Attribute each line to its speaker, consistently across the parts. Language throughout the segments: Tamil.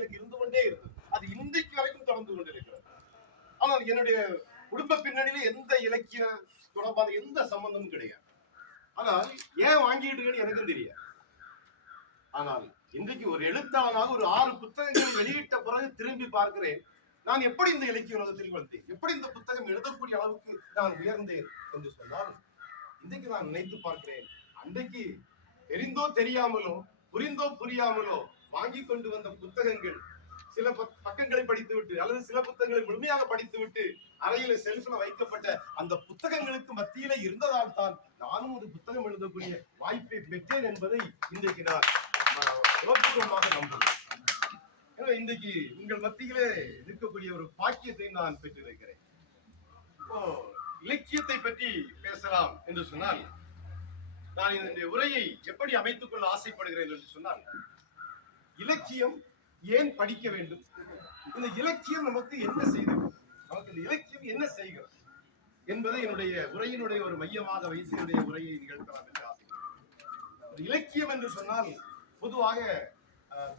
Speaker 1: எனக்கு இருந்து கொண்டே இருந்தது அது இன்றைக்கு வரைக்கும் தொடர்ந்து கொண்டிருக்கிறது ஆனால் என்னுடைய குடும்ப பின்னணியில எந்த இலக்கிய தொடர்பான எந்த சம்பந்தமும் கிடையாது ஆனால் ஏன் வாங்கிட்டு எனக்கும் தெரியாது ஆனால் இன்றைக்கு ஒரு எழுத்தாளனாக ஒரு ஆறு புத்தகங்கள் வெளியிட்ட பிறகு திரும்பி பார்க்கிறேன் நான் எப்படி இந்த இலக்கிய உலகத்தில் வந்தேன் எப்படி இந்த புத்தகம் எழுதக்கூடிய அளவுக்கு நான் உயர்ந்தேன் என்று சொன்னால் இன்றைக்கு நான் நினைத்து பார்க்கிறேன் அன்றைக்கு தெரிந்தோ தெரியாமலோ புரிந்தோ புரியாமலோ வாங்கி கொண்டு வந்த புத்தகங்கள் சில பக்கங்களை படித்துவிட்டு அல்லது சில புத்தகங்களை முழுமையாக படித்துவிட்டு அறையில செல்ஃபில் வைக்கப்பட்ட அந்த புத்தகங்களுக்கு மத்தியில இருந்ததால் தான் நானும் ஒரு புத்தகம் எழுதக்கூடிய வாய்ப்பை பெற்றேன் என்பதை இன்றைக்கு நான் நம்புகிறேன் எனவே இன்றைக்கு உங்கள் மத்தியிலே இருக்கக்கூடிய ஒரு பாக்கியத்தை நான் பெற்றிருக்கிறேன் இப்போ இலக்கியத்தை பற்றி பேசலாம் என்று சொன்னால் நான் என்னுடைய உரையை எப்படி அமைத்துக் கொள்ள ஆசைப்படுகிறேன் என்று சொன்னால் இலக்கியம் ஏன் படிக்க வேண்டும் இந்த இலக்கியம் நமக்கு என்ன செய்து நமக்கு இந்த இலக்கியம் என்ன செய்கிறது என்பதை என்னுடைய உரையினுடைய ஒரு மையமாக வைத்து என்னுடைய உரையை நிகழ்த்தலாம் என்று இலக்கியம் என்று சொன்னால் பொதுவாக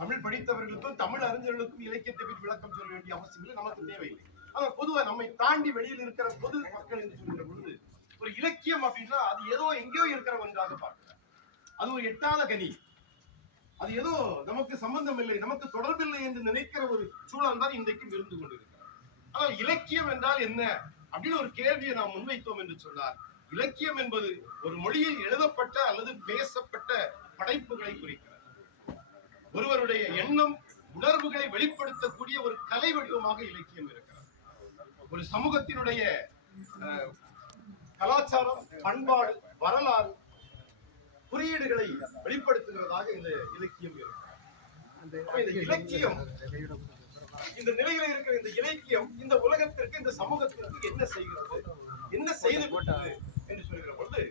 Speaker 1: தமிழ் படித்தவர்களுக்கும் தமிழ் அறிஞர்களுக்கும் இலக்கியத்தை பற்றி விளக்கம் சொல்ல வேண்டிய அவசியம் இல்லை நமக்கு தேவையில்லை ஆனால் பொதுவாக நம்மை தாண்டி வெளியில் இருக்கிற பொது மக்கள் என்று சொல்கிற பொழுது ஒரு இலக்கியம் அப்படின்னா அது ஏதோ எங்கேயோ இருக்கிற ஒன்றாக பார்க்கிறார் அது ஒரு எட்டாத கனி அது ஏதோ நமக்கு சம்பந்தம் இல்லை நமக்கு தொடர்பில்லை என்று நினைக்கிற ஒரு சூழல் தான் இன்றைக்கும் இருந்து கொண்டிருக்கிறது ஆனால் இலக்கியம் என்றால் என்ன அப்படின்னு ஒரு கேள்வியை நாம் முன்வைத்தோம் என்று சொன்னார் இலக்கியம் என்பது ஒரு மொழியில் எழுதப்பட்ட அல்லது பேசப்பட்ட படைப்புகளை குறிக்கிறது ஒருவருடைய எண்ணம் உணர்வுகளை வெளிப்படுத்தக்கூடிய ஒரு கலை வடிவமாக இலக்கியம் இருக்கிறது ஒரு சமூகத்தினுடைய கலாச்சாரம் பண்பாடு வரலாறு குறியீடுகளை வெளிப்படுத்துகிறதாக இந்த இலக்கியம் இந்த இலக்கியம் இந்த நிலையில இருக்கிற இந்த இலக்கியம் இந்த உலகத்திற்கு இந்த சமூகத்திற்கு என்ன செய்கிறது என்ன செய்து கொண்டது என்று சொல்கிற பொழுது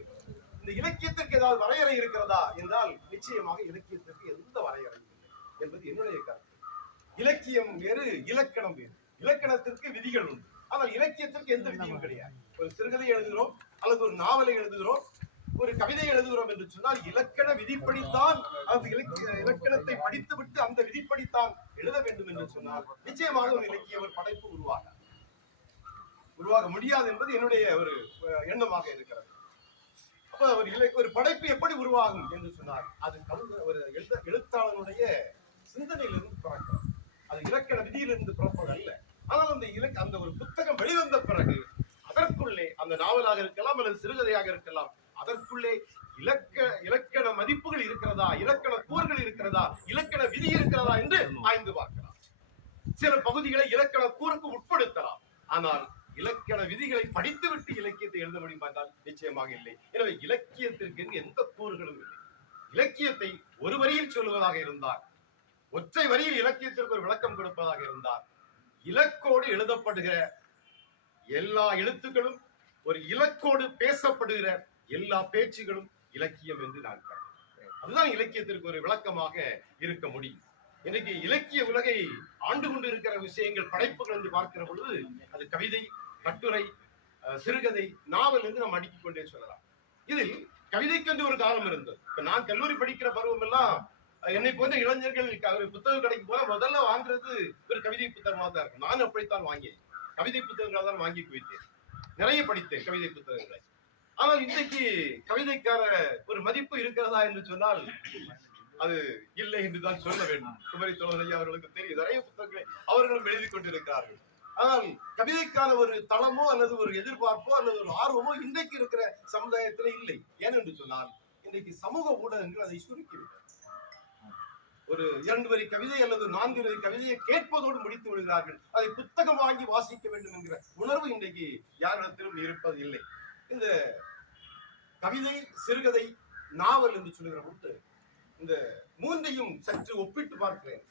Speaker 1: இந்த இலக்கியத்திற்கு ஏதாவது வரையறை இருக்கிறதா என்றால் நிச்சயமாக இலக்கியத்திற்கு எந்த வரையறை இல்லை என்பது என்னுடைய கருத்து இலக்கியம் வேறு இலக்கணம் வேறு இலக்கணத்திற்கு விதிகள் உண்டு ஆனால் இலக்கியத்திற்கு எந்த விதியும் கிடையாது ஒரு சிறுகதை எழுதுகிறோம் அல்லது ஒரு நாவலை எழுதுகிறோம் ஒரு கவிதை எழுதுகிறோம் என்று சொன்னால் இலக்கண விதிப்படித்தான் அந்த இலக்கணத்தை படித்துவிட்டு அந்த விதிப்படித்தான் எழுத வேண்டும் என்று சொன்னால் நிச்சயமாக ஒரு இலக்கிய ஒரு படைப்பு உருவாக உருவாக முடியாது என்பது என்னுடைய ஒரு எண்ணமாக இருக்கிறது அப்ப ஒரு ஒரு படைப்பு எப்படி உருவாகும் என்று சொன்னால் அது கவித ஒரு எழுத எழுத்தாளனுடைய சிந்தனையிலிருந்து பிறக்கிறது அது இலக்கண விதியிலிருந்து பிறப்பது அல்ல ஆனால் அந்த இலக்கு அந்த ஒரு புத்தகம் வெளிவந்த பிறகு அதற்குள்ளே அந்த நாவலாக இருக்கலாம் அல்லது சிறுகதையாக இருக்கலாம் அதற்குள்ளே இலக்க இலக்கண மதிப்புகள் இருக்கிறதா இலக்கண கூறுகள் இருக்கிறதா இலக்கண விதி இருக்கிறதா என்று ஆய்ந்து பார்க்கலாம் சில பகுதிகளை இலக்கண கூறுக்கு உட்படுத்தலாம் ஆனால் இலக்கண விதிகளை படித்துவிட்டு இலக்கியத்தை எழுத முடியும் என்றால் நிச்சயமாக இல்லை எனவே இலக்கியத்திற்கு எந்த கூறுகளும் இல்லை இலக்கியத்தை ஒரு வரியில் சொல்லுவதாக இருந்தார் ஒற்றை வரியில் இலக்கியத்திற்கு ஒரு விளக்கம் கொடுப்பதாக இருந்தார் இலக்கோடு எழுதப்படுகிற எல்லா எழுத்துக்களும் ஒரு இலக்கோடு பேசப்படுகிற எல்லா பேச்சுகளும் இலக்கியம் என்று நான் அதுதான் இலக்கியத்திற்கு ஒரு விளக்கமாக இருக்க முடியும் இன்னைக்கு இலக்கிய உலகை ஆண்டு கொண்டு இருக்கிற விஷயங்கள் படைப்புகள் என்று பார்க்கிற பொழுது அது கவிதை கட்டுரை சிறுகதை நாவல் என்று நாம் அடுக்கிக் கொண்டே சொல்லலாம் இதில் கவிதைக்கென்று ஒரு காலம் இருந்தது இப்ப நான் கல்லூரி படிக்கிற பருவம் எல்லாம் என்னை போன்ற இளைஞர்கள் புத்தக கடைக்கு போல முதல்ல வாங்குறது ஒரு கவிதை புத்தகமாக தான் இருக்கும் நான் அப்படித்தான் வாங்கினேன் கவிதை புத்தகங்களை தான் வாங்கி குவித்தேன் நிறைய படித்தேன் கவிதை புத்தகங்களை ஆனால் இன்றைக்கு கவிதைக்கார ஒரு மதிப்பு இருக்கிறதா என்று சொன்னால் அது இல்லை என்றுதான் சொல்ல வேண்டும் குமரி தோழரையா அவர்களுக்கு தெரியும் நிறைய புத்தகங்களை அவர்களும் எழுதி கொண்டிருக்கிறார்கள் ஆனால் கவிதைக்கான ஒரு தளமோ அல்லது ஒரு எதிர்பார்ப்போ அல்லது ஒரு ஆர்வமோ இன்றைக்கு இருக்கிற சமுதாயத்துல இல்லை ஏனென்று சொன்னால் இன்றைக்கு சமூக ஊடகங்கள் அதை சுருக்கிவிட்டது ஒரு இரண்டு வரி கவிதை அல்லது நான்கு வரி கவிதையை கேட்பதோடு முடித்து விடுகிறார்கள் அதை புத்தகம் வாங்கி வாசிக்க வேண்டும் என்கிற உணர்வு இன்றைக்கு யாரிடத்திலும் இருப்பது இல்லை இந்த கவிதை சிறுகதை நாவல் என்று சொல்லுகிற பொழுது இந்த மூன்றையும் சற்று ஒப்பிட்டு பார்க்கிறேன்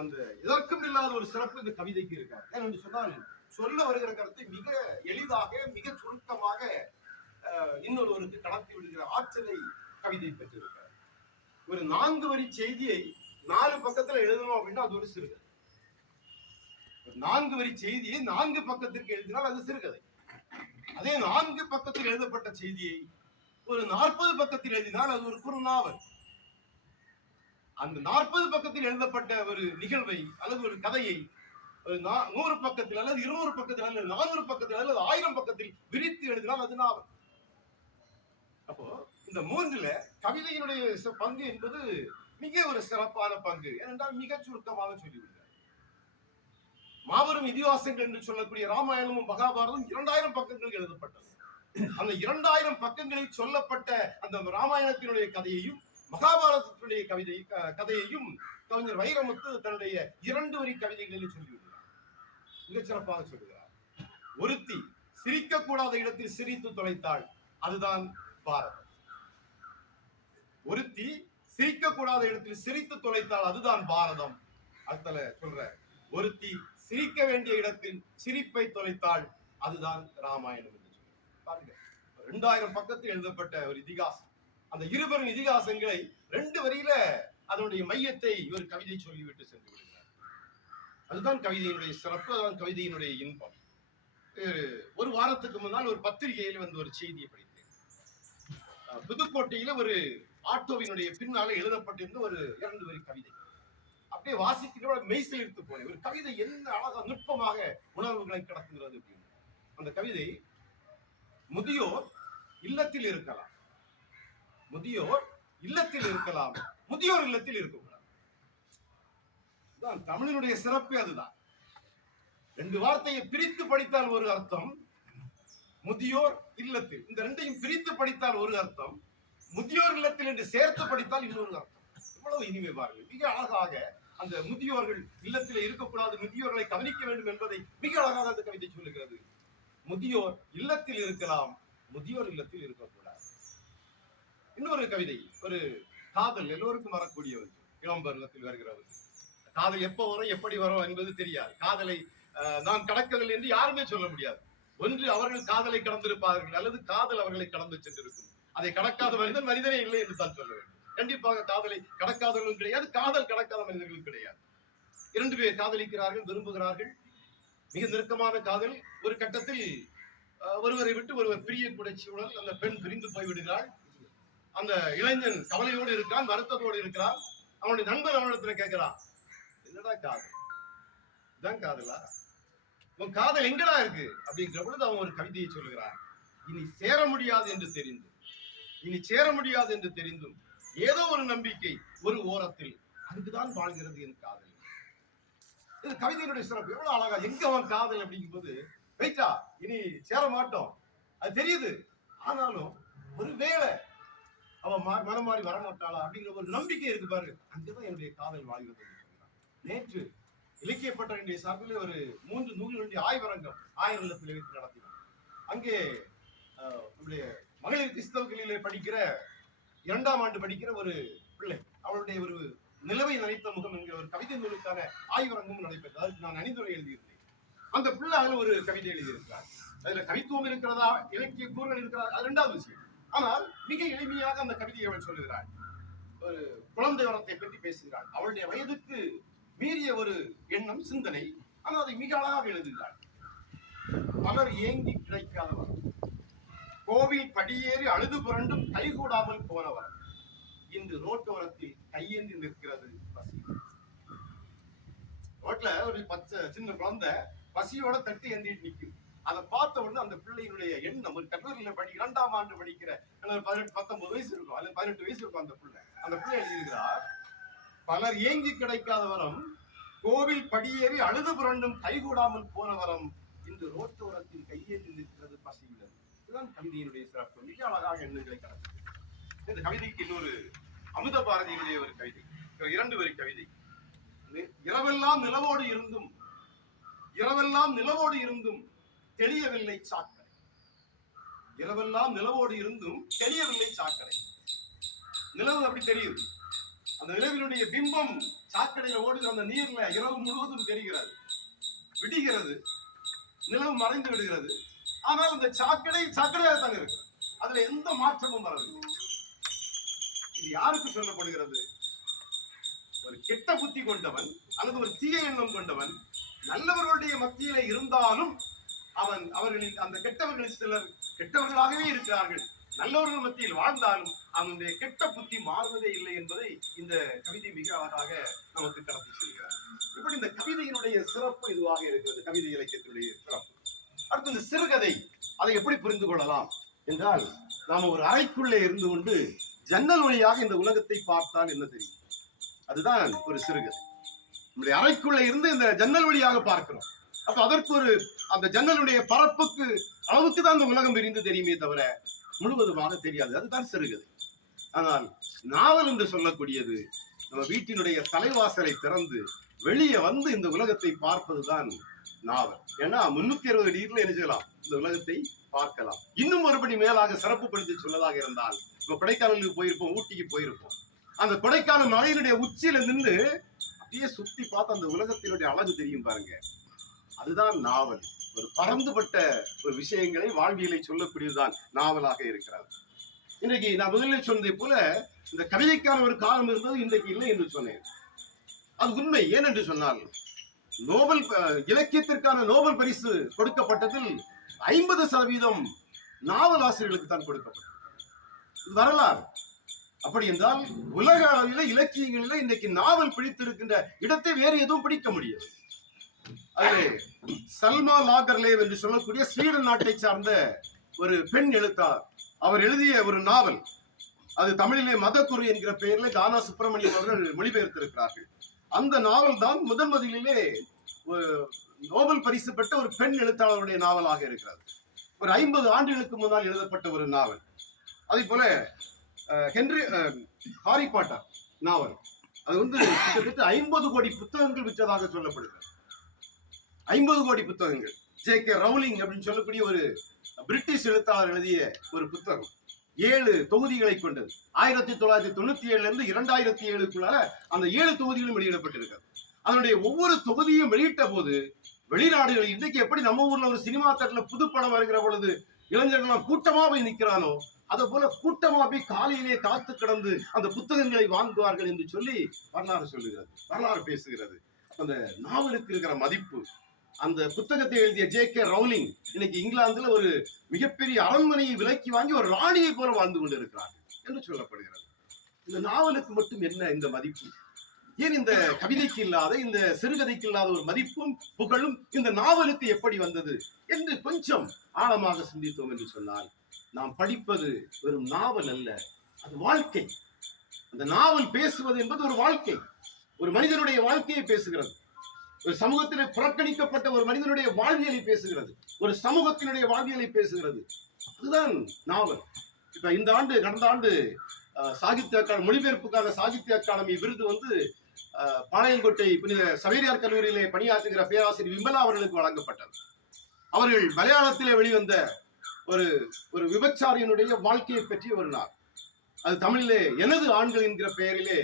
Speaker 1: அந்த இதற்கும் இல்லாத ஒரு சிறப்பு இந்த கவிதைக்கு இருக்காது ஏன்னு சொன்னால் சொல்ல வருகிற கருத்தை மிக எளிதாக மிக சுருக்கமாக இன்னொருவருக்கு கடத்தி விடுகிற ஆற்றலை கவிதை பெற்றிருக்கார் ஒரு நான்கு வரி செய்தியை நாலு பக்கத்துல எழுதணும் அப்படின்னா அது ஒரு சிறுகதை நான்கு வரி செய்தியை நான்கு பக்கத்திற்கு எழுதினால் அது சிறுகதை அதே நான்கு பக்கத்தில் எழுதப்பட்ட செய்தியை ஒரு நாற்பது பக்கத்தில் எழுதினால் அது ஒரு குறுநாவல் அந்த நாற்பது பக்கத்தில் எழுதப்பட்ட ஒரு நிகழ்வை அல்லது ஒரு கதையை ஒரு நூறு பக்கத்தில் அல்லது இருநூறு பக்கத்தில் அல்லது நானூறு பக்கத்தில் அல்லது ஆயிரம் பக்கத்தில் விரித்து எழுதினால் அது நாவல் அப்போ இந்த மூன்றுல கவிதையினுடைய பங்கு என்பது மிக ஒரு சிறப்பான பங்கு ஏனென்றால் மிக சுருக்கமாக சொல்லிவிடுகிறார் மாபெரும் இதிகாசங்கள் என்று சொல்லக்கூடிய ராமாயணமும் மகாபாரதம் இரண்டாயிரம் பக்கங்கள் எழுதப்பட்டது அந்த இரண்டாயிரம் பக்கங்களில் சொல்லப்பட்ட அந்த ராமாயணத்தினுடைய கதையையும் மகாபாரதத்தினுடைய கவிதை கதையையும் கவிஞர் வைரமுத்து தன்னுடைய இரண்டு வரி கவிதைகளில் சொல்லிவிடுகிறார் மிக சிறப்பாக சொல்லுகிறார் ஒருத்தி சிரிக்கக்கூடாத இடத்தில் சிரித்து தொலைத்தாள் அதுதான் பாரதம் ஒருத்தி சிரிக்கக்கூடாத இடத்தில் சிரித்து தொலைத்தாள் அதுதான் பாரதம் அதுல சொல்ற ஒருத்தி சிரிக்க வேண்டிய இடத்தில் சிரிப்பை தொலைத்தாள் அதுதான் ராமாயணம் என்று சொல்லி பாருங்க ரெண்டாயிரம் பக்கத்தில் எழுதப்பட்ட ஒரு இதிகாசம் அந்த இருபெரும் இதிகாசங்களை ரெண்டு வரியில அதனுடைய மையத்தை இவர் கவிதை சொல்லிவிட்டு சென்று விடுகிறார் அதுதான் கவிதையினுடைய சிறப்பு அதுதான் கவிதையினுடைய இன்பம் ஒரு வாரத்துக்கு முன்னால் ஒரு பத்திரிகையில் வந்து ஒரு செய்தியை படித்தேன் புதுக்கோட்டையில ஒரு ஆட்டோவினுடைய பின்னால எழுதப்பட்டிருந்த ஒரு இரண்டு வரி கவிதை அப்படியே வாசிக்கிறோட மெய்சில் எடுத்து போனேன் ஒரு கவிதை என்ன அழகா நுட்பமாக உணர்வுகளை கடத்துகிறது அப்படின்னு அந்த கவிதை முதியோர் இல்லத்தில் இருக்கலாம் முதியோர் இல்லத்தில் இருக்கலாம் முதியோர் இல்லத்தில் இருக்கக்கூடாது தமிழனுடைய சிறப்பு அதுதான் ரெண்டு வார்த்தையை பிரித்து படித்தால் ஒரு அர்த்தம் முதியோர் இல்லத்தில் இந்த ரெண்டையும் பிரித்து படித்தால் ஒரு அர்த்தம் முதியோர் இல்லத்தில் என்று சேர்த்து படித்தால் இன்னொரு அர்த்தம் இவ்வளவு இனிமை பாருங்கள் மிக அழகாக அந்த முதியோர்கள் இல்லத்தில் இருக்கக்கூடாது முதியோர்களை கவனிக்க வேண்டும் என்பதை மிக அழகாக அந்த கவிதை சொல்லுகிறது முதியோர் இல்லத்தில் இருக்கலாம் முதியோர் இல்லத்தில் இருக்கக்கூடாது இன்னொரு கவிதை ஒரு காதல் எல்லோருக்கும் வரக்கூடிய ஒரு இளம் இல்லத்தில் வருகிறது காதல் எப்போ வரும் எப்படி வரும் என்பது தெரியாது காதலை நான் கடக்கவில்லை என்று யாருமே சொல்ல முடியாது ஒன்று அவர்கள் காதலை கடந்திருப்பார்கள் அல்லது காதல் அவர்களை கடந்து சென்றிருக்கும் அதை கடக்காத மனிதன் மனிதனே இல்லை என்று தான் சொல்ல வேண்டும் கண்டிப்பாக காதலை கடக்காதவர்களும் கிடையாது காதல் கடக்காத மனிதர்களும் கிடையாது இரண்டு பேர் காதலிக்கிறார்கள் விரும்புகிறார்கள் மிக நெருக்கமான காதல் ஒரு கட்டத்தில் ஒருவரை விட்டு ஒருவர் பிரியக்கூடிய சூழல் அந்த பெண் பிரிந்து போய்விடுகிறாள் அந்த இளைஞன் கவலையோடு இருக்கிறான் வருத்தத்தோடு இருக்கிறான் அவனுடைய நண்பர் அவனிடத்துல கேட்கிறான் என்னடா காதல் இதுதான் காதலா உன் காதல் எங்கடா இருக்கு அப்படிங்கிற பொழுது அவன் ஒரு கவிதையை சொல்லுகிறான் இனி சேர முடியாது என்று தெரிந்து இனி சேர முடியாது என்று தெரிந்தும் ஏதோ ஒரு நம்பிக்கை ஒரு ஓரத்தில் அங்குதான் வாழ்கிறது என் காதல் இது கவிதையினுடைய சிறப்பு எவ்வளவு அழகா எங்க அவன் காதல் அப்படிங்கும் போது இனி சேர மாட்டோம் அது தெரியுது ஆனாலும் ஒருவேளை அவன் மனம் மாறி வரமாட்டாளா அப்படிங்கிற ஒரு நம்பிக்கை இருக்கு பாரு அங்கதான் என்னுடைய காதல் வாழ்கிறது நேற்று என்னுடைய சார்பில் ஒரு மூன்று நூல்களுடைய ஆய்வரங்கம் ஆயிரத்தில் வைத்து நடத்தினார் அங்கே நம்முடைய மகளிர் கிறிஸ்தவ கல்வியிலே படிக்கிற இரண்டாம் ஆண்டு படிக்கிற ஒரு பிள்ளை அவளுடைய ஒரு நிலவை நினைத்த முகம் என்கிற ஒரு கவிதை நூலுக்கான ஆய்வரங்கம் நடைபெற்றது அதுக்கு நான் அணிந்துரை எழுதியிருந்தேன் அந்த பிள்ளை அதுல ஒரு கவிதை எழுதியிருக்கிறார் அதுல கவித்துவம் இருக்கிறதா இலக்கிய கூறுகள் இருக்கிறதா அது இரண்டாவது விஷயம் ஆனால் மிக எளிமையாக அந்த கவிதையை அவள் சொல்லுகிறாள் ஒரு குழந்தை வரத்தை பற்றி பேசுகிறாள் அவளுடைய வயதுக்கு மீறிய ஒரு எண்ணம் சிந்தனை ஆனால் அதை மிக அழகாக எழுதுகிறாள் பலர் ஏங்கி கிடைக்காதவர் கோவில் படியேறி அழுது புரண்டும் கை கூடாமல் போனவர் இன்று ரோட்டோரத்தில் கையேந்தி நிற்கிறது பசி ரோட்ல ஒரு பச்சை சின்ன குழந்தை பசியோட தட்டு ஏந்திட்டு நிற்கும் அதை பார்த்த உடனே அந்த பிள்ளையினுடைய எண்ணம் ஒரு கல்லூரியில படி இரண்டாம் ஆண்டு படிக்கிற பதினெட்டு பத்தொன்பது வயசு இருக்கும் அல்லது பதினெட்டு வயசு இருக்கும் அந்த பிள்ளை அந்த பிள்ளை எழுதியிருக்கிறார் பலர் ஏங்கி கிடைக்காத வரம் கோவில் படியேறி அழுது புரண்டும் கைகூடாமல் போன வரம் இன்று ரோட்டோரத்தில் கையேந்தி நிற்கிறது பசியுள்ளது இதுதான் கவிதையினுடைய சிறப்பு மிக அழகாக எண்ணங்களை கலந்து இந்த கவிதைக்கு இன்னொரு அமுத பாரதியினுடைய ஒரு கவிதை இரண்டு வரி கவிதை இரவெல்லாம் நிலவோடு இருந்தும் இரவெல்லாம் நிலவோடு இருந்தும் தெரியவில்லை சாக்கடை இரவெல்லாம் நிலவோடு இருந்தும் தெளியவில்லை சாக்கடை நிலவு அப்படி தெரியுது அந்த நிலவினுடைய பிம்பம் சாக்கடையில ஓடுகிற அந்த நீர்ல இரவு முழுவதும் தெரிகிறது விடுகிறது நிலவு மறைந்து விடுகிறது ஆனால் இந்த சாக்கடை சாக்கடையாக தான் இருக்கு அதுல எந்த மாற்றமும் வரவில்லை இது யாருக்கு சொல்லப்படுகிறது ஒரு கெட்ட புத்தி கொண்டவன் அல்லது ஒரு தீய எண்ணம் கொண்டவன் நல்லவர்களுடைய மத்தியில இருந்தாலும் அவன் அவர்களில் அந்த கெட்டவர்கள் சிலர் கெட்டவர்களாகவே இருக்கிறார்கள் நல்லவர்கள் மத்தியில் வாழ்ந்தாலும் அவனுடைய கெட்ட புத்தி மாறுவதே இல்லை என்பதை இந்த கவிதை மிக அழகாக நமக்கு கடத்தி செல்கிறார் இப்படி இந்த கவிதையினுடைய சிறப்பு இதுவாக இருக்கிறது கவிதை இலக்கியத்தினுடைய சிறப்பு அடுத்து இந்த சிறுகதை அதை எப்படி புரிந்து கொள்ளலாம் என்றால் நாம் ஒரு அறைக்குள்ளே இருந்து கொண்டு ஜன்னல் வழியாக இந்த உலகத்தை பார்த்தால் என்ன தெரியும் அதுதான் ஒரு சிறுகதை நம்முடைய அறைக்குள்ளே இருந்து இந்த ஜன்னல் வழியாக பார்க்கிறோம் அப்ப அதற்கு ஒரு அந்த ஜன்னலுடைய பரப்புக்கு அளவுக்கு தான் அந்த உலகம் விரிந்து தெரியுமே தவிர முழுவதுமாக தெரியாது அதுதான் சிறுகதை ஆனால் நாவல் என்று சொல்லக்கூடியது நம்ம வீட்டினுடைய தலைவாசலை திறந்து வெளியே வந்து இந்த உலகத்தை பார்ப்பதுதான் நாவல் ஏன்னா முன்னூத்தி அறுபது டிகிரில என்ன செய்யலாம் இந்த உலகத்தை பார்க்கலாம் இன்னும் ஒருபடி மேலாக சிறப்புப்படுத்தி சொல்லதாக இருந்தால் இப்போ கொடைக்கானலுக்கு போயிருப்போம் ஊட்டிக்கு போயிருப்போம் அந்த கொடைக்கானல் மலையினுடைய உச்சியில நின்று அப்படியே சுத்தி பார்த்து அந்த உலகத்தினுடைய அழகு தெரியும் பாருங்க அதுதான் நாவல் ஒரு பறந்துபட்ட ஒரு விஷயங்களை வாழ்வியலை சொல்லக்கூடியதுதான் நாவலாக இருக்கிறார் இன்றைக்கு நான் முதலில் சொன்னதை போல இந்த கவிதைக்கான ஒரு காலம் இருந்தது இன்றைக்கு இல்லை என்று சொன்னேன் அது உண்மை ஏன் என்று சொன்னால் நோபல் இலக்கியத்திற்கான நோபல் பரிசு கொடுக்கப்பட்டதில் ஐம்பது சதவீதம் நாவல் ஆசிரியர்களுக்கு தான் கொடுக்கப்பட்டது வரலாறு அப்படி என்றால் உலக அளவில் இலக்கியங்களில் இன்னைக்கு நாவல் பிடித்திருக்கின்ற இடத்தை வேறு எதுவும் பிடிக்க முடியாது அதிலே சல்மா லாகர்லேவ் என்று சொல்லக்கூடிய ஸ்வீடன் நாட்டை சார்ந்த ஒரு பெண் எழுத்தார் அவர் எழுதிய ஒரு நாவல் அது தமிழிலே மதக்குரு என்கிற பெயரில் தானா சுப்பிரமணியம் அவர்கள் மொழிபெயர்த்திருக்கிறார்கள் அந்த நாவல் தான் முதன் முதலிலே நோபல் பரிசு பெற்ற ஒரு பெண் எழுத்தாளருடைய நாவலாக இருக்கிறது ஒரு ஐம்பது ஆண்டுகளுக்கு முன்னால் எழுதப்பட்ட ஒரு நாவல் அதே போல ஹென்ரி ஹாரி பாட்டர் நாவல் அது வந்து கிட்டத்தட்ட ஐம்பது கோடி புத்தகங்கள் விற்றதாக சொல்லப்படுகிறது ஐம்பது கோடி புத்தகங்கள் ஜே கே ரவுலிங் அப்படின்னு சொல்லக்கூடிய ஒரு பிரிட்டிஷ் எழுத்தாளர் எழுதிய ஒரு புத்தகம் ஏழு தொகுதிகளை கொண்டது ஆயிரத்தி தொள்ளாயிரத்தி தொண்ணூத்தி ஏழுல இருந்து இரண்டாயிரத்தி ஏழுக்குள்ளால அந்த ஏழு தொகுதிகளும் வெளியிடப்பட்டிருக்கிறது அதனுடைய ஒவ்வொரு தொகுதியும் வெளியிட்ட போது வெளிநாடுகள் இன்றைக்கு எப்படி நம்ம ஊர்ல ஒரு சினிமா தட்டுல புது படம் வருகிற பொழுது இளைஞர்கள்லாம் கூட்டமா போய் நிற்கிறானோ அதை போல கூட்டமா போய் காலையிலே காத்து கிடந்து அந்த புத்தகங்களை வாங்குவார்கள் என்று சொல்லி வரலாறு சொல்லுகிறது வரலாறு பேசுகிறது அந்த நாவலுக்கு இருக்கிற மதிப்பு அந்த புத்தகத்தை எழுதிய ஜே கே ரவுலிங் இன்னைக்கு இங்கிலாந்துல ஒரு மிகப்பெரிய அரண்மனையை விலக்கி வாங்கி ஒரு ராணியை போல வாழ்ந்து கொண்டிருக்கிறார்கள் என்று சொல்லப்படுகிறது இந்த நாவலுக்கு மட்டும் என்ன இந்த மதிப்பு ஏன் இந்த கவிதைக்கு இல்லாத இந்த சிறுகதைக்கு இல்லாத ஒரு மதிப்பும் புகழும் இந்த நாவலுக்கு எப்படி வந்தது என்று கொஞ்சம் ஆழமாக சிந்தித்தோம் என்று சொன்னால் நாம் படிப்பது வெறும் நாவல் அல்ல அது வாழ்க்கை அந்த நாவல் பேசுவது என்பது ஒரு வாழ்க்கை ஒரு மனிதனுடைய வாழ்க்கையை பேசுகிறது ஒரு சமூகத்தில் புறக்கணிக்கப்பட்ட ஒரு மனிதனுடைய வாழ்வியலை பேசுகிறது ஒரு சமூகத்தினுடைய வாழ்வியலை பேசுகிறது அதுதான் நாவல் இப்ப இந்த ஆண்டு கடந்த ஆண்டு சாகித்ய அகாடமி மொழிபெயர்ப்புக்கான சாகித்ய அகாடமி விருது வந்து பாளையங்கோட்டை புனித சவேரியார் கல்லூரியிலே பணியாற்றுகிற பேராசிரியர் விமலா அவர்களுக்கு வழங்கப்பட்டது அவர்கள் மலையாளத்திலே வெளிவந்த ஒரு ஒரு விபச்சாரியனுடைய வாழ்க்கையை பற்றி ஒரு நாள் அது தமிழிலே எனது ஆண்கள் என்கிற பெயரிலே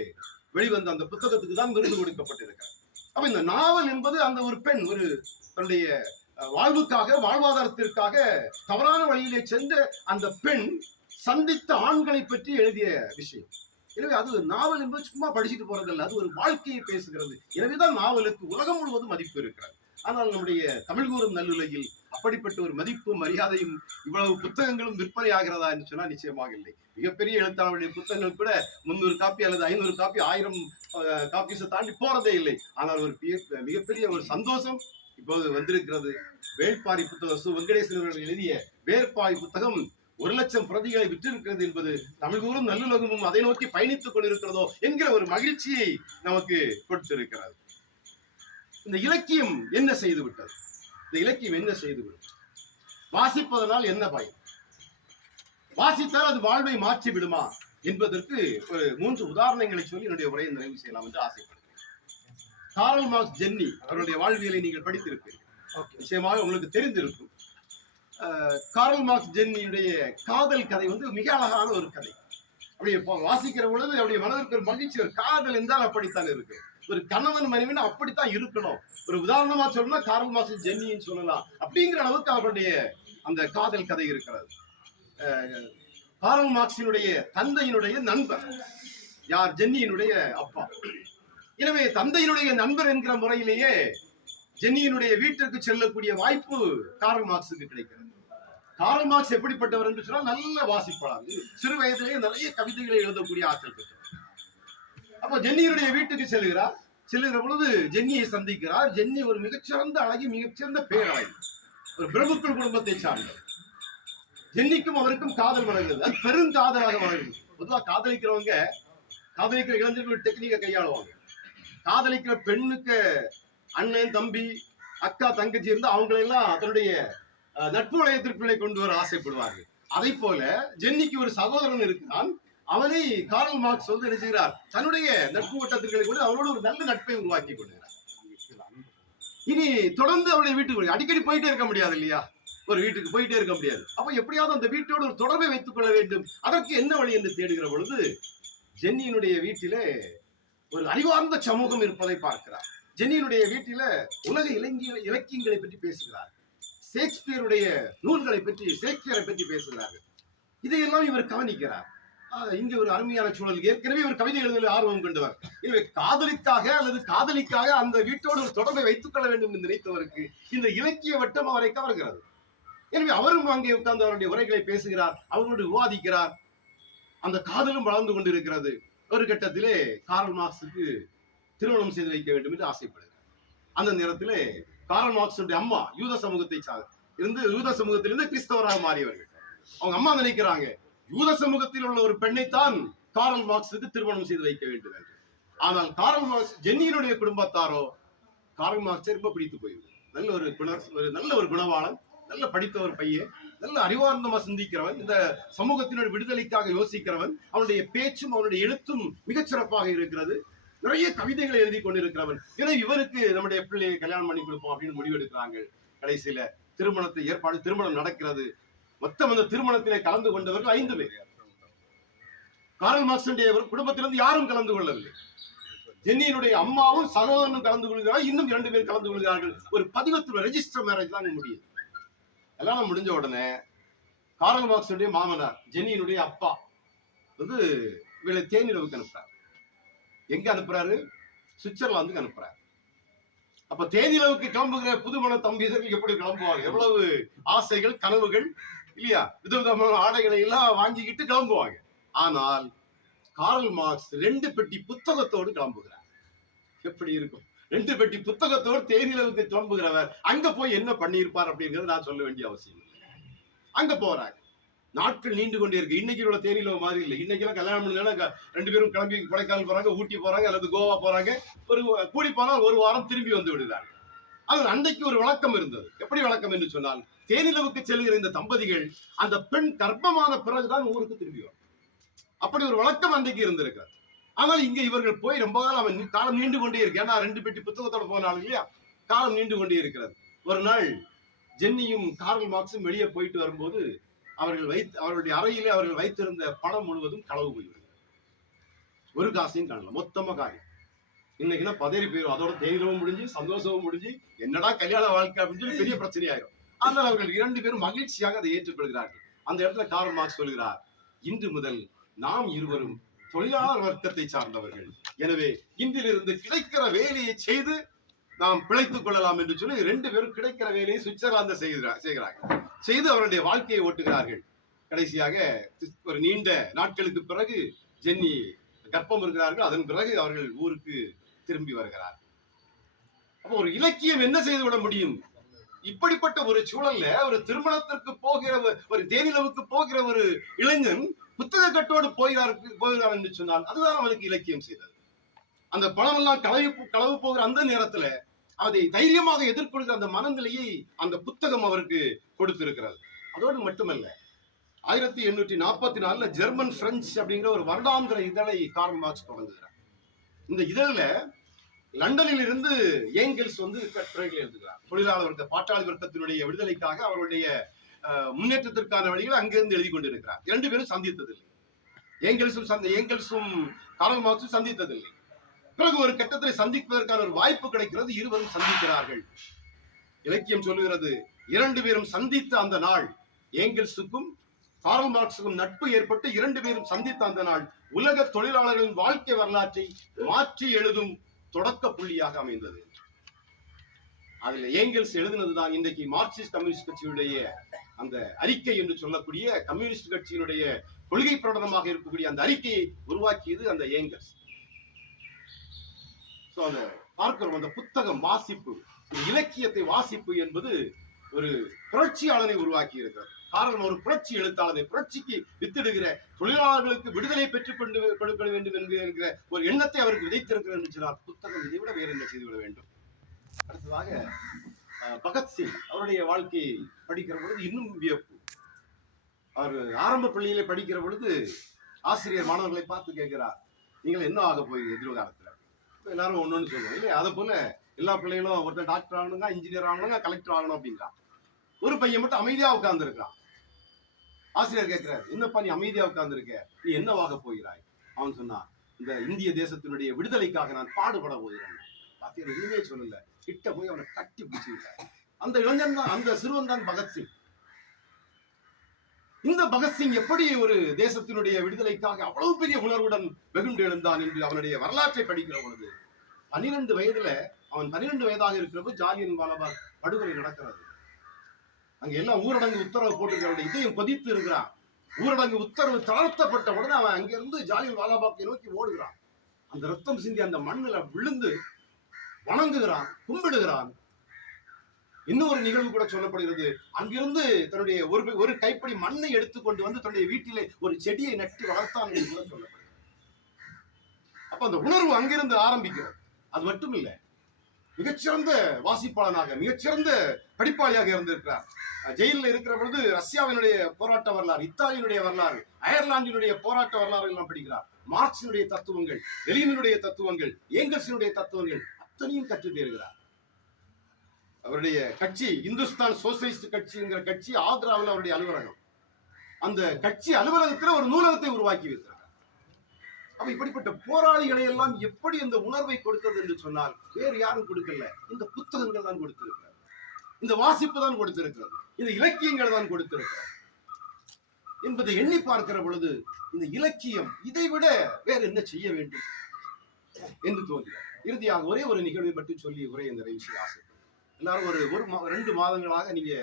Speaker 1: வெளிவந்த அந்த புத்தகத்துக்கு தான் விருது கொடுக்கப்பட்டிருக்கிறது அப்ப இந்த நாவல் என்பது அந்த ஒரு பெண் ஒரு தன்னுடைய வாழ்வுக்காக வாழ்வாதாரத்திற்காக தவறான வழியிலே சென்ற அந்த பெண் சந்தித்த ஆண்களை பற்றி எழுதிய விஷயம் எனவே அது நாவல் என்பது சும்மா படிச்சுட்டு போறதில்லை அது ஒரு வாழ்க்கையை பேசுகிறது எனவேதான் நாவலுக்கு உலகம் முழுவதும் மதிப்பு இருக்கிறது ஆனால் நம்முடைய தமிழ் கூறும் நல்லுலையில் அப்படிப்பட்ட ஒரு மதிப்பும் மரியாதையும் இவ்வளவு புத்தகங்களும் விற்பனை ஆகிறதா என்று சொன்னால் நிச்சயமாக இல்லை மிகப்பெரிய எழுத்தாளர்களுடைய புத்தகங்கள் கூட முந்நூறு காப்பி அல்லது ஐநூறு காப்பி ஆயிரம் காப்பீஸை தாண்டி போறதே இல்லை ஆனால் ஒரு மிகப்பெரிய ஒரு சந்தோஷம் இப்போது வந்திருக்கிறது வேள்பாரி புத்தகம் சு வெங்கடேசன் அவர்கள் எழுதிய வேர்பாரி புத்தகம் ஒரு லட்சம் பிரதிகளை விற்றிருக்கிறது என்பது தமிழ்கூறும் நல்லுலகமும் அதை நோக்கி பயணித்துக் கொண்டிருக்கிறதோ என்கிற ஒரு மகிழ்ச்சியை நமக்கு கொடுத்திருக்கிறது இந்த இலக்கியம் என்ன செய்து விட்டது இந்த இலக்கியம் என்ன செய்துவிடும் வாசிப்பதனால் என்ன பயன் வாசித்தால் அது வாழ்வை மாற்றி விடுமா என்பதற்கு ஒரு மூன்று உதாரணங்களை சொல்லி என்னுடைய உரையை நிறைவு செய்யலாம் என்று ஆசைப்படுகிறேன் காரல் மார்க்ஸ் ஜென்னி அவருடைய வாழ்வியலை நீங்கள் படித்திருப்பீர்கள் நிச்சயமாக உங்களுக்கு தெரிந்திருக்கும் காரல் மார்க்ஸ் ஜென்னியுடைய காதல் கதை வந்து மிக அழகான ஒரு கதை அப்படியே வாசிக்கிற பொழுது அவருடைய மனதிற்கு ஒரு மகிழ்ச்சி ஒரு காதல் என்றால் அப்படித்தான் இருக்கு ஒரு கணவன் மனைவின்னு அப்படித்தான் இருக்கணும் ஒரு உதாரணமா சொல்லணும்னா காரல் மாசம் ஜென்னின்னு சொல்லலாம் அப்படிங்கிற அளவுக்கு அவருடைய அந்த காதல் கதை இருக்கிறது காரல் மார்க்சினுடைய தந்தையினுடைய நண்பர் யார் ஜென்னியினுடைய அப்பா எனவே தந்தையினுடைய நண்பர் என்கிற முறையிலேயே ஜென்னியினுடைய வீட்டிற்கு செல்லக்கூடிய வாய்ப்பு காரல் மார்க்ஸுக்கு கிடைக்கிறது காரல் மார்க்ஸ் எப்படிப்பட்டவர் என்று சொன்னால் நல்ல வாசிப்பாளர் சிறு வயதிலேயே நிறைய கவிதைகளை எழுதக்கூடிய ஆற்றல் பெற்றவர் அப்ப ஜென்னியுடைய வீட்டுக்கு செல்கிறார் செல்கிற பொழுது ஜென்னியை சந்திக்கிறார் ஜென்னி ஒரு மிகச்சிறந்த அழகி மிகச்சிறந்த பேரழகி ஒரு பிரபுக்கள் குடும்பத்தை சார்ந்த ஜென்னிக்கும் அவருக்கும் காதல் வளர்கிறது அது காதலாக வளர்கிறது பொதுவாக காதலிக்கிறவங்க காதலிக்கிற இளைஞர்கள் டெக்னிக்கை கையாளுவாங்க காதலிக்கிற பெண்ணுக்கு அண்ணன் தம்பி அக்கா தங்கச்சி இருந்து அவங்களெல்லாம் அதனுடைய நட்பு வளையத்திற்குள்ளே கொண்டு வர ஆசைப்படுவார்கள் அதை போல ஜென்னிக்கு ஒரு சகோதரன் இருக்கிறான் அவனை கார்ல் மார்க்ஸ் வந்து நினைச்சுகிறார் தன்னுடைய நட்பு வட்டத்திற்கு கூட அவரோடு ஒரு நல்ல நட்பை உருவாக்கி கொள்கிறார் இனி தொடர்ந்து அவருடைய வீட்டுக்கு அடிக்கடி போயிட்டே இருக்க முடியாது இல்லையா ஒரு வீட்டுக்கு போயிட்டே இருக்க முடியாது அப்ப எப்படியாவது அந்த வீட்டோடு ஒரு தொடர்பை வைத்துக் கொள்ள வேண்டும் அதற்கு என்ன வழி என்று தேடுகிற பொழுது ஜென்னியினுடைய வீட்டிலே ஒரு அறிவார்ந்த சமூகம் இருப்பதை பார்க்கிறார் ஜென்னியினுடைய வீட்டில உலக இலங்கிய இலக்கியங்களை பற்றி பேசுகிறார் ஷேக்ஸ்பியருடைய நூல்களை பற்றி ஷேக்ஸ்பியரை பற்றி பேசுகிறார்கள் இதையெல்லாம் இவர் கவனிக்கிறார் இங்கு ஒரு அருமையான சூழல் ஏற்கனவே ஒரு கவிதை எழுதல ஆர்வம் கொண்டவர் எனவே காதலிக்காக அல்லது காதலிக்காக அந்த வீட்டோடு ஒரு தொடர்பை வைத்துக் கொள்ள வேண்டும் என்று நினைத்தவருக்கு இந்த இலக்கிய வட்டம் அவரை கவர்கிறது எனவே அவரும் அங்கே உட்கார்ந்து அவருடைய உரைகளை பேசுகிறார் அவர்களோடு விவாதிக்கிறார் அந்த காதலும் வளர்ந்து கொண்டிருக்கிறது ஒரு கட்டத்திலே காரல் மார்க்ஸுக்கு திருமணம் செய்து வைக்க வேண்டும் என்று ஆசைப்படுகிறார் அந்த நேரத்திலே காரல் மார்க்ஸுடைய அம்மா யூத சமூகத்தை சார் இருந்து யூத சமூகத்திலிருந்து கிறிஸ்தவராக மாறியவர்கள் அவங்க அம்மா நினைக்கிறாங்க யூத சமூகத்தில் உள்ள ஒரு பெண்ணைத்தான் காரல் மார்க்ஸுக்கு திருமணம் செய்து வைக்க வேண்டும் என்று ஆனால் காரல் மார்க்ஸ் ஜென்னியினுடைய குடும்பத்தாரோ காரல் மார்க்ஸை ரொம்ப பிடித்து போயிடும் நல்ல ஒரு குண ஒரு நல்ல ஒரு குணவாளன் நல்ல படித்த ஒரு பையன் நல்ல அறிவார்ந்தமா சிந்திக்கிறவன் இந்த சமூகத்தினுடைய விடுதலைக்காக யோசிக்கிறவன் அவனுடைய பேச்சும் அவனுடைய எழுத்தும் மிகச்சிறப்பாக இருக்கிறது நிறைய கவிதைகளை எழுதி கொண்டிருக்கிறவன் இதை இவருக்கு நம்முடைய பிள்ளையை கல்யாணம் பண்ணி கொடுப்போம் அப்படின்னு முடிவெடுக்கிறாங்க கடைசியில திருமணத்தை ஏற்பாடு திருமணம் நடக்கிறது மொத்தம் அந்த திருமணத்திலே கலந்து கொண்டவர்கள் ஐந்து பேர் காரல் மார்க்சண்டியவர் குடும்பத்திலிருந்து யாரும் கலந்து கொள்ளவில்லை ஜென்னியினுடைய அம்மாவும் சகோதரனும் கலந்து கொள்கிறார் இன்னும் இரண்டு பேர் கலந்து கொள்கிறார்கள் ஒரு பதிவத்தில் ரெஜிஸ்டர் மேரேஜ் தான் முடியுது எல்லாம் முடிஞ்ச உடனே காரல் மார்க்ஸுடைய மாமனார் ஜென்னியினுடைய அப்பா வந்து இவளை தேனிரவுக்கு அனுப்புறாரு எங்க அனுப்புறாரு சுவிட்சர்லாந்துக்கு அனுப்புறாரு அப்ப தேனிலவுக்கு கிளம்புகிற புதுமண தம்பிதர்கள் எப்படி கிளம்புவாங்க எவ்வளவு ஆசைகள் கனவுகள் இல்லையா விதவிதமான ஆடைகளை எல்லாம் வாங்கிக்கிட்டு கிளம்புவாங்க ஆனால் கார்ல் மார்க்ஸ் ரெண்டு பெட்டி புத்தகத்தோடு கிளம்புகிறார் எப்படி இருக்கும் ரெண்டு பெட்டி புத்தகத்தோடு தேனிலவுக்கு கிளம்புகிறவர் அங்க போய் என்ன பண்ணியிருப்பார் அப்படிங்கறத நான் சொல்ல வேண்டிய அவசியம் இல்லை அங்க போறாங்க நாட்கள் நீண்டு கொண்டே இருக்கு இன்னைக்கு உள்ள தேனிலவு மாதிரி இல்லை இன்னைக்கெல்லாம் கல்யாணம் பண்ணலாம் ரெண்டு பேரும் கிளம்பி கொடைக்கானல் போறாங்க ஊட்டி போறாங்க அல்லது கோவா போறாங்க ஒரு கூடி போனால் ஒரு வாரம் திரும்பி வந்து விடுறாங்க அது அன்னைக்கு ஒரு வழக்கம் இருந்தது எப்படி வழக்கம் என்று சொன்னால் தேனிலவுக்கு செல்கிற இந்த தம்பதிகள் அந்த பெண் கர்ப்பமான பிறகுதான் ஊருக்கு திரும்பி வரும் அப்படி ஒரு வழக்கம் அன்றைக்கு இருந்திருக்கிறார் ஆனால் இங்க இவர்கள் போய் ரொம்ப காலம் அவன் காலம் நீண்டு கொண்டே இருக்கு ஏன்னா ரெண்டு பெட்டி புத்தகத்தோட போனாலும் இல்லையா காலம் நீண்டு கொண்டே இருக்கிறது ஒரு நாள் ஜென்னியும் கார்ல் மார்க்ஸும் வெளியே போயிட்டு வரும்போது அவர்கள் வைத்து அவருடைய அறையிலே அவர்கள் வைத்திருந்த பணம் முழுவதும் களவு போய்விடுகிறது ஒரு காசையும் காணல மொத்தமா காய் இன்னைக்குன்னா பதறி போயிடும் அதோட தைரியமும் முடிஞ்சு சந்தோஷமும் முடிஞ்சு என்னடா கல்யாண வாழ்க்கை அப்படின்னு சொல்லி பெரிய பிரச்சனை ஆனால் அவர்கள் இரண்டு பேரும் மகிழ்ச்சியாக அதை ஏற்றுக்கொள்கிறார்கள் அந்த இடத்துல காரல் மார்க் சொல்கிறார் இன்று முதல் நாம் இருவரும் தொழிலாளர் வர்க்கத்தை சார்ந்தவர்கள் எனவே இன்றிலிருந்து கிடைக்கிற வேலையை செய்து நாம் பிழைத்துக் கொள்ளலாம் என்று சொல்லி ரெண்டு பேரும் கிடைக்கிற வேலையை சுவிட்சர்லாந்து செய்கிறார்கள் செய்து அவருடைய வாழ்க்கையை ஓட்டுகிறார்கள் கடைசியாக ஒரு நீண்ட நாட்களுக்கு பிறகு ஜென்னி கர்ப்பம் இருக்கிறார்கள் அதன் பிறகு அவர்கள் ஊருக்கு திரும்பி வருகிறார்கள் அப்போ ஒரு இலக்கியம் என்ன செய்து விட முடியும் இப்படிப்பட்ட ஒரு சூழல்ல ஒரு திருமணத்திற்கு போகிற ஒரு தேனிலவுக்கு போகிற ஒரு இளைஞன் புத்தக கட்டோடு போகிறார் போகிறார் என்று சொன்னால் அதுதான் அவனுக்கு இலக்கியம் செய்தது அந்த பணம் எல்லாம் களவு களவு போகிற அந்த நேரத்துல அதை தைரியமாக எதிர்கொள்கிற அந்த மனநிலையை அந்த புத்தகம் அவருக்கு கொடுத்திருக்கிறது அதோடு மட்டுமல்ல ஆயிரத்தி எண்ணூற்றி நாற்பத்தி நாலுல ஜெர்மன் பிரெஞ்சு அப்படிங்கிற ஒரு வருடாந்திர இதழை காரணமாக தொடங்குகிறார் இந்த இதழில் லண்டனில் இருந்து ஏங்கல்ஸ் வந்து கட்டுரைகள் எழுதுகிறார் தொழிலாளர் வர்க்க பாட்டாளி வர்க்கத்தினுடைய விடுதலைக்காக அவருடைய முன்னேற்றத்திற்கான வழிகளை அங்கிருந்து எழுதி கொண்டிருக்கிறார் இரண்டு பேரும் சந்தித்ததில்லை ஏங்கிள்ஸும் சந்த காரல் மார்க்ஸும் சந்தித்ததில்லை பிறகு ஒரு கட்டத்தில் சந்திப்பதற்கான ஒரு வாய்ப்பு கிடைக்கிறது இருவரும் சந்திக்கிறார்கள் இலக்கியம் சொல்லுகிறது இரண்டு பேரும் சந்தித்த அந்த நாள் ஏங்கிள்ஸுக்கும் காரல் மார்க்ஸுக்கும் நட்பு ஏற்பட்டு இரண்டு பேரும் சந்தித்த அந்த நாள் உலக தொழிலாளர்களின் வாழ்க்கை வரலாற்றை மாற்றி எழுதும் தொடக்க புள்ளியாக அமைந்தது அதுல ஏங்கல்ஸ் எழுதினதுதான் இன்றைக்கு மார்க்சிஸ்ட் கம்யூனிஸ்ட் கட்சியுடைய அந்த அறிக்கை என்று சொல்லக்கூடிய கம்யூனிஸ்ட் கட்சியினுடைய கொள்கை பிரகடனமாக இருக்கக்கூடிய அந்த அறிக்கையை உருவாக்கியது அந்த ஏங்கல்ஸ் பார்க்கிறோம் அந்த புத்தகம் வாசிப்பு இலக்கியத்தை வாசிப்பு என்பது ஒரு புரட்சியாளனை உருவாக்கி இருக்கிறார் காரணம் ஒரு புரட்சி எழுத்தாளனை புரட்சிக்கு வித்திடுகிற தொழிலாளர்களுக்கு விடுதலை பெற்றுக் கொண்டு கொடுக்க வேண்டும் என்கிற ஒரு எண்ணத்தை அவருக்கு விதைத்திருக்கிறார் என்று சொன்னார் புத்தகம் இதை விட வேறு என்ன செய்துவிட வேண்டும் அடுத்ததாக பகத்சிங் அவருடைய வாழ்க்கையை படிக்கிற பொழுது இன்னும் வியப்பு அவர் ஆரம்ப பள்ளியிலே படிக்கிற பொழுது ஆசிரியர் மாணவர்களை பார்த்து கேட்கிறார் நீங்கள் என்ன ஆக போய் எதிர்காலத்தில் எல்லாரும் ஒன்றுன்னு சொல்லுவோம் இல்லை அதை போல எல்லா பிள்ளைகளும் ஒருத்தர் டாக்டர் ஆகணுங்க இன்ஜினியர் ஆகணுங்க கலெக்டர் ஆகணும் அப்படிங்கிறான் ஒரு பையன் மட்டும் அமைதியா உட்கார்ந்து இருக்கான் ஆசிரியர் கேட்கிறார் என்னப்பா நீ அமைதியா உட்கார்ந்து இருக்க நீ என்னவாக போகிறாய் அவன் சொன்னான் இந்த இந்திய தேசத்தினுடைய விடுதலைக்காக நான் பாடுபட போகிறேன் பார்த்தீங்கன்னா எதுவுமே சொல்லல கிட்ட போய் அவனை தட்டி பிடிச்சிருக்காரு அந்த இளைஞன் தான் அந்த சிறுவன் தான் பகத்சிங் இந்த பகத்சிங் எப்படி ஒரு தேசத்தினுடைய விடுதலைக்காக அவ்வளவு பெரிய உணர்வுடன் வெகுண்டு எழுந்தான் என்று அவனுடைய வரலாற்றை படிக்கிற பொழுது பன்னிரண்டு வயதுல அவன் பன்னிரண்டு வயதாக இருக்கிறப்ப ஜாலியன் வாலாபாக் படுகொலை நடக்கிறது அங்க எல்லாம் ஊரடங்கு உத்தரவு போட்டிருக்க இதையும் கொதித்து இருக்கிறான் ஊரடங்கு உத்தரவு தளர்த்தப்பட்ட உடனே அவன் அங்கிருந்து ஜாலியல் வாலாபாக்கை நோக்கி ஓடுகிறான் அந்த ரத்தம் சிந்தி அந்த மண்ணில் விழுந்து வணங்குகிறான் கும்பிடுகிறான் இன்னொரு நிகழ்வு கூட சொல்லப்படுகிறது அங்கிருந்து தன்னுடைய ஒரு ஒரு கைப்படி மண்ணை எடுத்துக்கொண்டு வந்து தன்னுடைய வீட்டிலே ஒரு செடியை நட்டு வளர்த்தான் என்று கூட சொல்லப்படுகிறது அப்ப அந்த உணர்வு அங்கிருந்து ஆரம்பிக்கிறது அது மட்டும் இல்லை மிகச்சிறந்த வாசிப்பாளனாக மிகச்சிறந்த படிப்பாளியாக இருந்திருக்கிறார் ஜெயிலில் இருக்கிற பொழுது ரஷ்யாவினுடைய போராட்ட வரலாறு இத்தாலியினுடைய வரலாறு அயர்லாந்தினுடைய போராட்ட வரலாறு எல்லாம் படிக்கிறார் மார்க்சினுடைய தத்துவங்கள் வெளியினுடைய தத்துவங்கள் ஏங்கல்ஸினுடைய தத்துவங்கள் அத்தனையும் கற்று தேர்கிறார் அவருடைய கட்சி இந்துஸ்தான் சோசியலிஸ்ட் கட்சிங்கிற கட்சி ஆக்ராவில் அவருடைய அலுவலகம் அந்த கட்சி அலுவலகத்தில் ஒரு நூலகத்தை உருவாக்கி வைத்தார் அப்ப இப்படிப்பட்ட போராளிகளை எல்லாம் எப்படி இந்த உணர்வை கொடுத்தது என்று சொன்னால் வேறு யாரும் கொடுக்கல இந்த புத்தகங்கள் தான் கொடுத்திருக்கிறது இந்த வாசிப்பு தான் கொடுத்திருக்கிறது இந்த இலக்கியங்கள் தான் கொடுத்திருக்கிறது என்பதை எண்ணி பார்க்கிற பொழுது இந்த இலக்கியம் இதை விட வேறு என்ன செய்ய வேண்டும் என்று தோன்றியது இறுதியாக ஒரே ஒரு நிகழ்வை பற்றி சொல்லி ஒரே இந்த விஷயம் ஆசை எல்லாரும் ஒரு ஒரு ரெண்டு மாதங்களாக நீங்க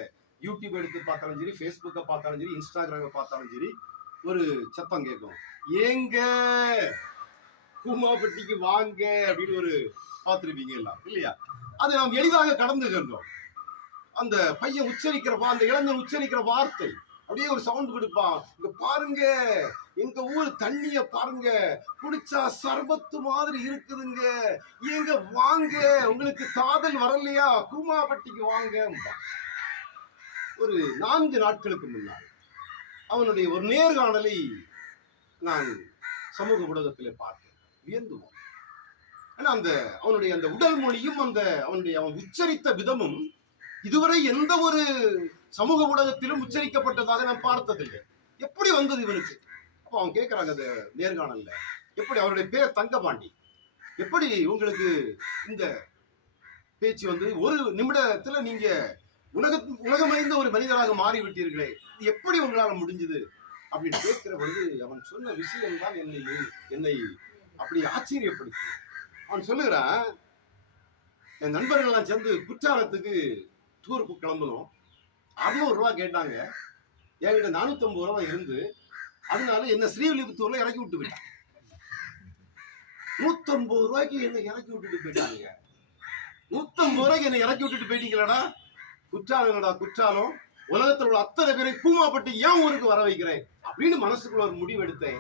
Speaker 1: யூடியூப் எடுத்து பார்த்தாலும் சரி பேஸ்புக்கை பார்த்தாலும் சரி இன்ஸ்டாகிராமை பார்த்தாலும் சரி ஒரு சத்தம் கேட்கும் ஏங்க பூமாப்பட்டிக்கு வாங்க அப்படின்னு ஒரு பார்த்துருப்பீங்க எல்லாம் இல்லையா அதை நாம் எளிதாக கடந்து கண்டோம் அந்த பையன் உச்சரிக்கிற அந்த இளைஞர் உச்சரிக்கிற வார்த்தை அப்படியே ஒரு சவுண்ட் கொடுப்பான் இங்க பாருங்க எங்க ஊர் தண்ணிய பாருங்க குடிச்சா சர்பத்து மாதிரி இருக்குதுங்க எங்க வாங்க உங்களுக்கு காதல் வரலையா கூமாப்பட்டிக்கு வாங்க ஒரு நான்கு நாட்களுக்கு முன்னால் அவனுடைய ஒரு நேர்காணலை நான் சமூக ஊடகத்திலே பார்த்தேன் வியந்து ஆனா அந்த அவனுடைய அந்த உடல் மொழியும் அந்த அவனுடைய அவன் உச்சரித்த விதமும் இதுவரை எந்த ஒரு சமூக ஊடகத்திலும் உச்சரிக்கப்பட்டதாக நான் பார்த்ததில்லை எப்படி வந்தது இவனுக்கு அப்போ அவன் கேட்குறாங்க அந்த நேர்காணல்ல எப்படி அவருடைய பேர் தங்கபாண்டி எப்படி உங்களுக்கு இந்த பேச்சு வந்து ஒரு நிமிடத்துல நீங்க உலக உலகமைந்த ஒரு மனிதராக மாறிவிட்டீர்களே எப்படி உங்களால முடிஞ்சது அப்படின்னு கேட்கிற பொழுது அவன் சொன்ன விஷயம் தான் என்னை என்னை அப்படி ஆச்சரியப்படுத்தி அவன் சொல்லுகிறான் என் நண்பர்கள்லாம் சேர்ந்து குற்றாலத்துக்கு டூருக்கு கிளம்பணும் அறுநூறு ரூபா கேட்டாங்க என்கிட்ட நானூற்றம்பது ரூபா இருந்து அதனால என்ன ஸ்ரீவில்லிபுத்தூர்ல இறக்கி விட்டு போயிட்டான் நூத்தம்பது ரூபாய்க்கு என்னை இறக்கி விட்டுட்டு போயிட்டாங்க நூத்தம்பது ரூபாய்க்கு என்னை இறக்கி விட்டுட்டு போயிட்டீங்களாடா குற்றாலங்களா குற்றாலம் உலகத்தில் உள்ள அத்தனை பேரை பூமாப்பட்டு ஏன் ஊருக்கு வர வைக்கிறேன் அப்படின்னு மனசுக்குள்ள ஒரு முடிவு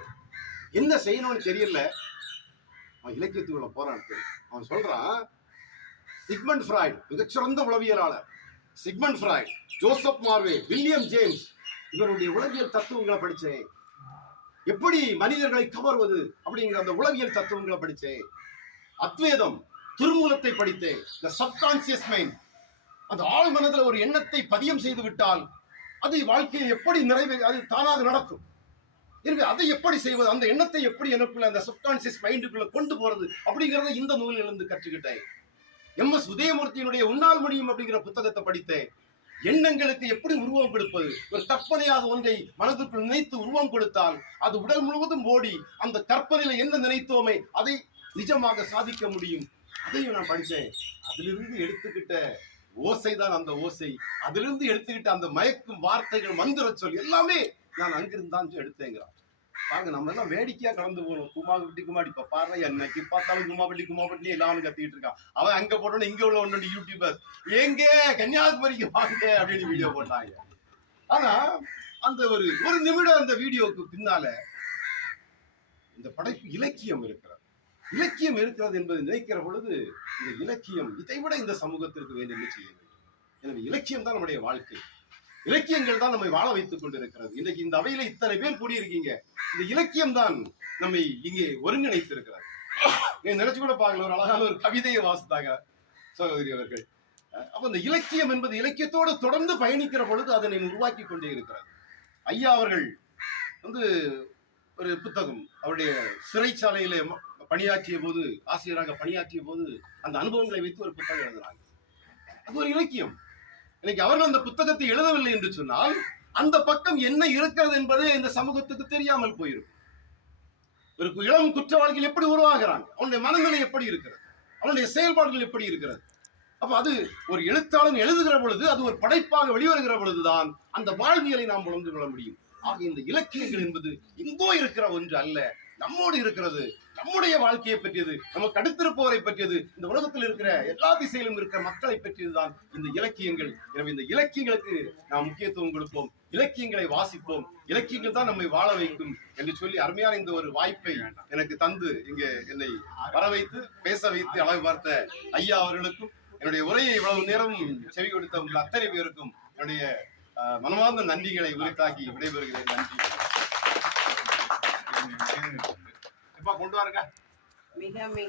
Speaker 1: என்ன செய்யணும்னு தெரியல அவன் இலக்கியத்துக்குள்ள போறான் அவன் சொல்றான் சிக்மண்ட் ஃப்ராய்ட் மிகச்சிறந்த உளவியலாளர் சிக்மண்ட் ஃப்ராய்ட் ஜோசப் மார்வே வில்லியம் ஜேம்ஸ் இவருடைய உளவியல் தத்துவங்களை படித்தேன் எப்படி மனிதர்களை கவர்வது அப்படிங்கிற அந்த உளவியல் தத்துவங்களை படித்தேன் அத்வேதம் திருமூலத்தை படித்தேன் இந்த சப்கான்சியஸ் மைண்ட் அந்த ஆள் மனதில் ஒரு எண்ணத்தை பதியம் செய்து விட்டால் அதை வாழ்க்கையை எப்படி நிறைவே அது தானாக நடக்கும் எனவே அதை எப்படி செய்வது அந்த எண்ணத்தை எப்படி எனக்குள்ள அந்த சப்கான்சியஸ் மைண்டுக்குள்ள கொண்டு போறது அப்படிங்கிறத இந்த நூலிலிருந்து கற்றுக்கிட்டேன் எம் எஸ் உதயமூர்த்தியினுடைய உன்னால் முடியும் அப்படிங்கிற புத்தகத்தை படித்தேன் எண்ணங்களுக்கு எப்படி உருவம் கொடுப்பது ஒரு கற்பனையாக ஒன்றை மனதிற்குள் நினைத்து உருவம் கொடுத்தால் அது உடல் முழுவதும் ஓடி அந்த கற்பனையில என்ன நினைத்தோமே அதை நிஜமாக சாதிக்க முடியும் அதையும் நான் படித்தேன் அதிலிருந்து எடுத்துக்கிட்ட ஓசைதான் அந்த ஓசை அதிலிருந்து எடுத்துக்கிட்டு அந்த மயக்கும் வார்த்தைகள் மந்திர சொல் எல்லாமே நான் அங்கிருந்தான் எடுத்தேங்கிறான் பாருங்க நம்ம எல்லாம் வேடிக்கையா கடந்து போகணும் குமா பட்டி குமாடி இப்ப பாரு என்னைக்கு பார்த்தாலும் குமாபட்டி பட்டி குமா பட்டி கத்திட்டு இருக்கான் அவன் அங்க போட்டோம் இங்க உள்ள ஒன்னு யூடியூபர் எங்க கன்னியாகுமரிக்கு வாங்க அப்படின்னு வீடியோ போட்டாங்க ஆனா அந்த ஒரு ஒரு நிமிடம் அந்த வீடியோக்கு பின்னால இந்த படைப்பு இலக்கியம் இருக்கிறது இலக்கியம் இருக்கிறது என்பதை நினைக்கிற பொழுது இந்த இலக்கியம் இதை விட இந்த சமூகத்திற்கு வேண்டிய செய்ய வேண்டும் எனவே இலக்கியம் தான் நம்முடைய வாழ்க்கை இலக்கியங்கள் தான் நம்மை வாழ வைத்துக் கொண்டிருக்கிறது இன்றைக்கு இந்த அவையில இத்தனை பேர் கூடியிருக்கீங்க இந்த இலக்கியம் தான் நம்மை இங்கே ஒருங்கிணைத்து இருக்கிறார் நினைச்சு கூட பார்க்கல ஒரு அழகான ஒரு கவிதையை வாசித்தாங்க சகோதரி அவர்கள் அப்ப இந்த இலக்கியம் என்பது இலக்கியத்தோடு தொடர்ந்து பயணிக்கிற பொழுது அதனை உருவாக்கி கொண்டே இருக்கிறார் ஐயா அவர்கள் வந்து ஒரு புத்தகம் அவருடைய சிறைச்சாலையில பணியாற்றிய போது ஆசிரியராக பணியாற்றிய போது அந்த அனுபவங்களை வைத்து ஒரு புத்தகம் எழுதுறாங்க அது ஒரு இலக்கியம் இன்னைக்கு அவர்கள் அந்த புத்தகத்தை எழுதவில்லை என்று சொன்னால் அந்த பக்கம் என்ன இருக்கிறது என்பதே இந்த சமூகத்துக்கு தெரியாமல் போயிருக்கும் ஒரு இளம் குற்றவாளிகள் எப்படி உருவாகிறாங்க அவனுடைய மனநிலை எப்படி இருக்கிறது அவனுடைய செயல்பாடுகள் எப்படி இருக்கிறது அப்ப அது ஒரு எழுத்தாளன் எழுதுகிற பொழுது அது ஒரு படைப்பாக வெளிவருகிற பொழுதுதான் அந்த வாழ்வியலை நாம் உணர்ந்து கொள்ள முடியும் ஆக இந்த இலக்கியங்கள் என்பது எங்கோ இருக்கிற ஒன்று அல்ல நம்மோடு இருக்கிறது நம்முடைய வாழ்க்கையை பற்றியது நமக்கு அடுத்திருப்பவரை பற்றியது இந்த உலகத்தில் இருக்கிற எல்லா திசையிலும் இருக்கிற மக்களை பற்றியதுதான் இந்த இலக்கியங்கள் எனவே இந்த இலக்கியங்களுக்கு நாம் முக்கியத்துவம் கொடுப்போம் இலக்கியங்களை வாசிப்போம் இலக்கியங்கள் தான் நம்மை வாழ வைக்கும் என்று சொல்லி அருமையான இந்த ஒரு வாய்ப்பை எனக்கு தந்து இங்கே என்னை வர வைத்து பேச வைத்து அளவு பார்த்த ஐயா அவர்களுக்கும் என்னுடைய உரையை இவ்வளவு நேரம் செவி கொடுத்த உங்கள் அத்தனை பேருக்கும் என்னுடைய மனமார்ந்த நன்றிகளை உரித்தாக்கி விடைபெறுகிறேன் நன்றி எப்பா கொண்டு வரக்கா மிக மிக